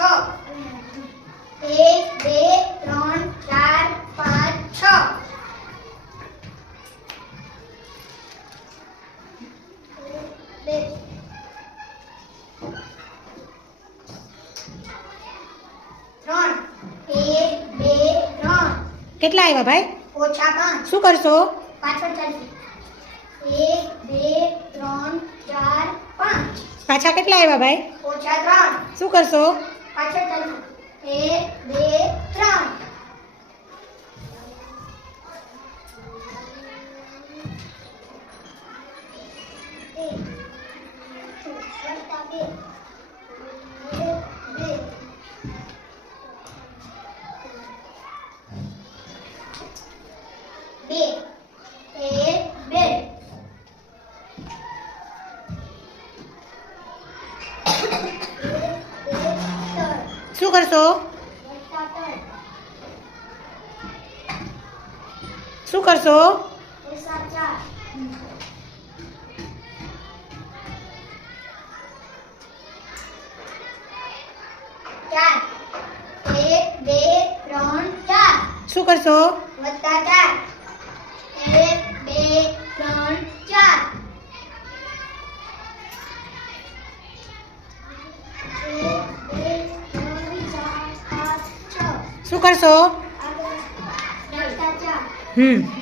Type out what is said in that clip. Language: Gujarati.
એક બે ત્રણ ચાર પાંચ છ. ત્રણ. એક બે ત્રણ. કેટલા આવ્યા ભાઈ? ઓછા પાંચ. શું કરશો? પાછળ ચાલશે એક બે ત્રણ ચાર પાંચ. પાછા કેટલા આવ્યા ભાઈ? ઓછા ત્રણ. શું કરશો? Achetana. Ek, de, Thank you. શું કરશો? શું કરશો? શું કરશો? વત્તા ચાર. શું કરશો? હમ.